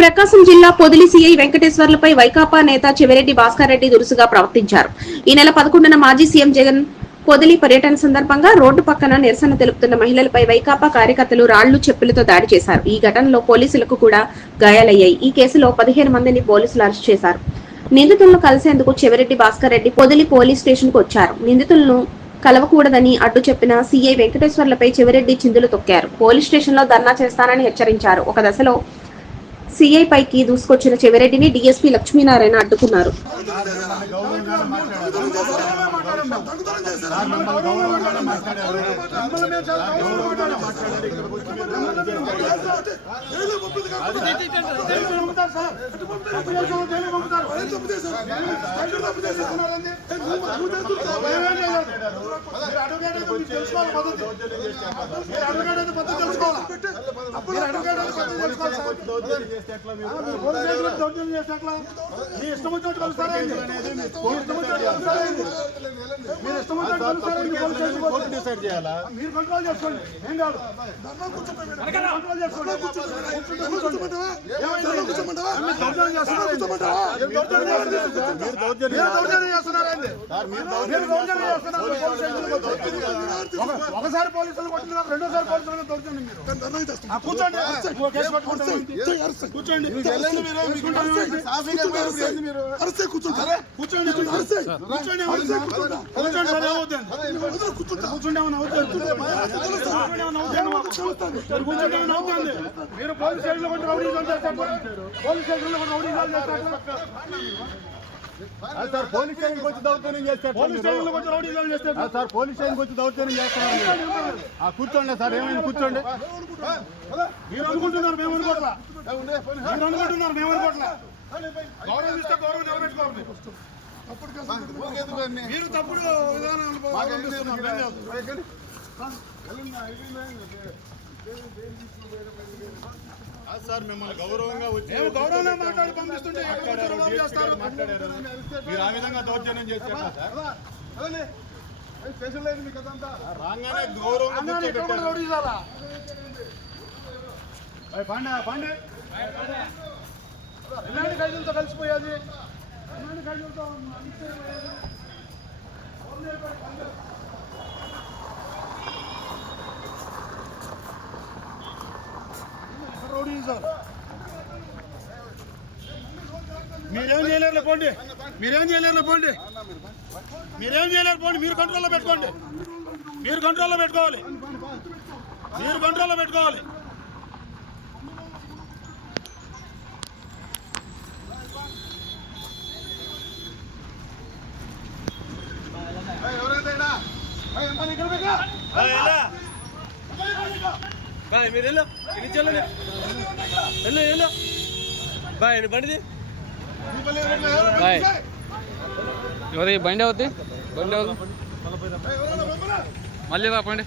ప్రకాశం జిల్లా పొదిలి సీఐ వెంకటేశ్వర్లపై వైకాపా నేత చెవిరెడ్డి భాస్కర్ రెడ్డి దురుసుగా ప్రవర్తించారు. ఈ నెల పదకొండున మాజీ సీఎం జగన్ పొదిలి పర్యటన సందర్భంగా రోడ్డు పక్కన నిరసన తెలుపుతున్న మహిళలపై వైకాపా కార్యకర్తలు రాళ్ళు చెప్పులతో దాడి చేశారు. ఈ ఘటనలో పోలీసులకు కూడా గాయాలయ్యాయి. ఈ కేసులో పదిహేను మందిని పోలీసులు అరెస్ట్ చేశారు. నిందితులను కలిసేందుకు చెవిరెడ్డి భాస్కర్ రెడ్డి పొదిలి పోలీస్ స్టేషన్కు వచ్చారు. నిందితులను కలవకూడదని అడ్డు చెప్పిన సీఐ వెంకటేశ్వర్లపై చెవిరెడ్డి చిందులు తొక్కారు. పోలీస్ స్టేషన్లో ధర్నా చేస్తానని హెచ్చరించారు. ఒక దశలో సీఐ పైకి దూసుకొచ్చిన చెవిరెడ్డిని డీఎస్పీ లక్ష్మీనారాయణ అడ్డుకున్నారు. ఇష్టం వచ్చినట్టు కలుస్తారండి మీ ఇష్టం వచ్చినట్టు కలుస్తారండి మీరు ఇష్టం వచ్చినట్టు చేయాలా? మీరు కంట్రోల్ చేసుకోండి ఏం కాదు. కంట్రోల్ చేసుకోండి. ఒకసారి పోలీసులు కొట్టినారు రెండోసారి పోలీసులు దౌర్జన్యం మీరు కూర్చోండి కూర్చోండి వెళ్ళండి మీరు, కూర్చోండి. ట్రాఫిక్ కూర్చోండి కూర్చోండి కూర్చోండి కూర్చోండి కూర్చోండి అవుతుంది కూర్చోండి అవుతుంది మీరు పోలీస్ స్టేషన్లో కొంచెం రౌడీజం చేస్తారు పోలీస్ స్టేషన్లో కొంచెం రౌడీజం చేస్తారు ఆ, సార్ పోలీస్ స్టేషన్కి వచ్చి దౌర్జన్యం చేస్తే ఎట్లా పోలీస్ మీరు? స్టేషన్లో కొంచెం రౌడీజం చేస్తారు సార్ పోలీస్ స్టేషన్కి వచ్చి దౌర్జన్యం చేస్తున్నారు. ఆ, కూర్చోండి సార్ ఏమైంది? కూర్చోండి. మీరు అనుకుంటున్నారు మేము అనుకోవట్లా మీరు అనుకుంటున్నారు మేము అనుకోవట్లా గౌరవం ఇస్తే గౌరవం నిలబెట్టుకోవాలి. మీరు తప్పుడు విధానాలు సార్ మిమ్మల్ని గౌరవంగా వచ్చి మేము గౌరవంగా మాట్లాడి పంపిస్తుంటే మాట్లాడారు మీరు ఆ విధంగా దౌర్జన్యం రాగానే గౌరవంగా? ఏయ్ పాండే, పాండే. ఎలాంటి ఖైదీలతో కలిసిపోయేది. ఎలాంటి ఖైదీలతో కలిసిపోయేది? ఇక్కడ రౌడీ సార్. మీరేం చేయలేరు పోండి. మీరేం చేయలేరు పోండి. మీరేం చేయలేరు పోండి. మీరు కంట్రోల్లో పెట్టుకోండి. మీరు కంట్రోల్లో పెట్టుకోవాలి. మీరు కంట్రోల్లో పెట్టుకోవాలి. బాయ్ మీరు వెళ్ళు. వెళ్ళు వెళ్ళు. బాయ్ బండిది. బాయ్. ఎవరి బండి అవుద్ది? బండి అవుతుంది మళ్ళీ రాపండి